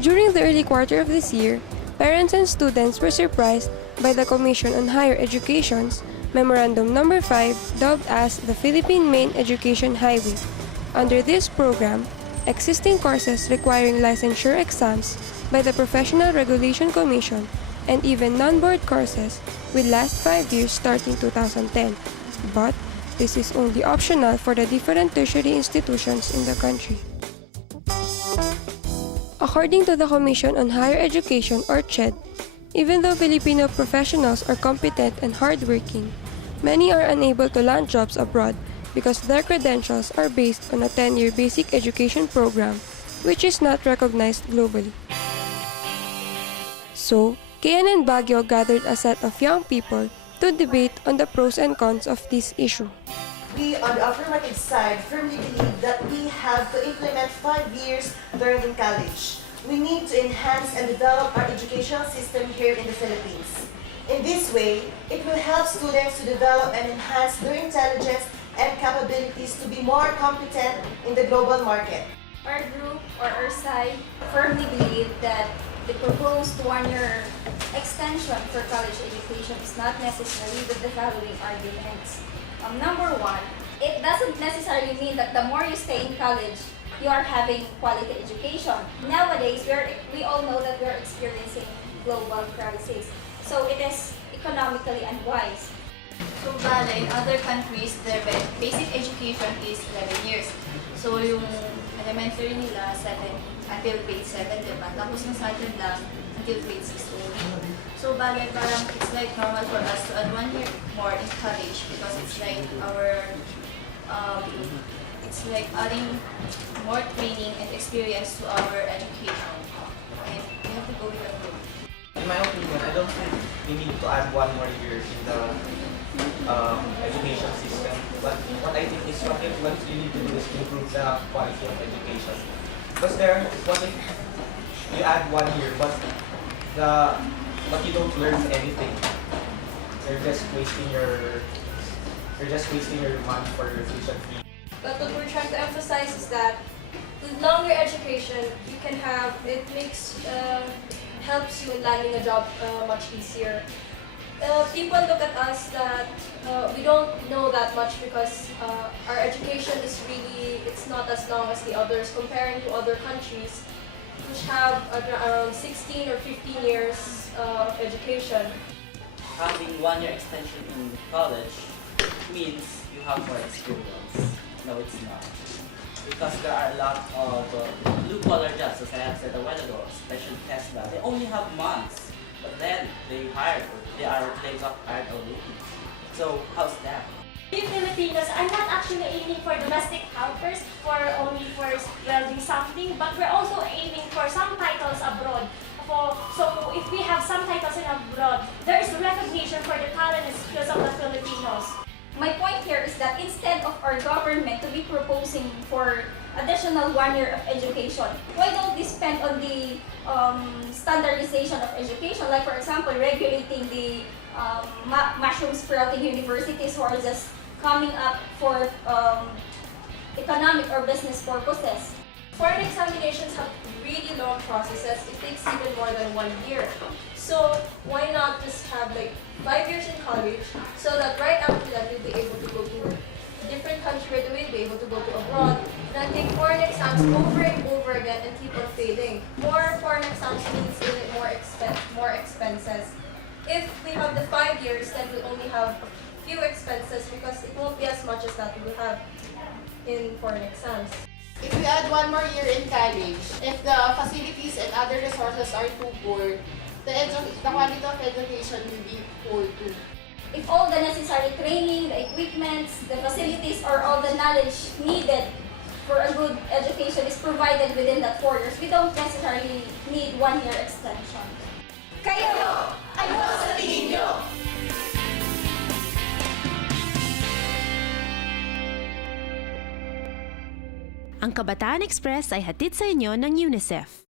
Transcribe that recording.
During the early quarter of this year, parents and students were surprised by the Commission on Higher Education's Memorandum No. 5, dubbed as the Philippine Main Education Highway. Under this program, existing courses requiring licensure exams by the Professional Regulation Commission and even non-board courses will last 5 years starting 2010. But this is only optional for the different tertiary institutions in the country. According to the Commission on Higher Education or CHED, even though Filipino professionals are competent and hardworking, many are unable to land jobs abroad because their credentials are based on a 10-year basic education program which is not recognized globally. So, KNN Baguio gathered a set of young people to debate on the pros and cons of this issue. We, on the affirmative side, firmly believe that we have to implement 5 years learning in college. We need to enhance and develop our educational system here in the Philippines. In this way, it will help students to develop and enhance their intelligence and capabilities to be more competent in the global market. Our group or our side firmly believe that the proposed 1-year extension for college education is not necessary with the following arguments. Number one, it doesn't necessarily mean that the more you stay in college, you are having quality education. Nowadays, we all know that we are experiencing global crisis. So it is economically unwise. So, bale, in other countries, their basic education is 11 years. So, yung elementary nila, 7 until grade 7, diba? Tapos yung sa atin lang, until grade 6 only. So, bale, parang it's like normal for us to add 1 year more in college because it's like our, it's like adding more training and experience to our education. And we have to go with the flow. In my opinion, I don't think we need to add 1 more year in the education system. But what I think is what you need to do is improve the quality of education. Because what if you add 1 year, but you don't learn anything? You're just wasting your money for your tuition fee. But what we're trying to emphasize is that with longer education, you can have helps you in landing a job much easier. People look at us that we don't know that much because our education is it's not as long as the others comparing to other countries which have around 16 or 15 years of education. Having 1 year extension in college means you have more experience. No, it's not. Because there are a lot of blue-collar jobs, as I have said a while ago, especially Tesla. They only have months, but then they got hired already. So how's that? We Filipinos are not actually aiming for domestic helpers only for welding something, but we're also aiming for some titles abroad. So if we have some titles in abroad, there is recognition for the talent and skills of the Filipinos. My point here is that instead of our government to be proposing for additional 1 year of education, why don't we spend on the standardization of education? Like for example, regulating the mushroom sprouting universities who are just coming up for economic or business purposes. Foreign examinations have really long processes. It takes even more than 1 year. So why not just have like 5 years in college so that right after that you'll be able to go to a different country, or you'll be able to go to abroad, then take foreign exams over and over again and keep on failing. More foreign exams means more expenses. If we have the 5 years, then we'll only have a few expenses because it won't be as much as that we will have in foreign exams. If we add 1 more year in college, if the facilities and other resources are too poor, the quality of education will be poor too. If all the necessary training, the equipments, the facilities, or all the knowledge needed for a good education is provided within that 4 years, we don't necessarily need 1 year extension. Kayo! Ano sa tingin nyo? Ang Kabataan Express ay hatid sa inyo ng UNICEF.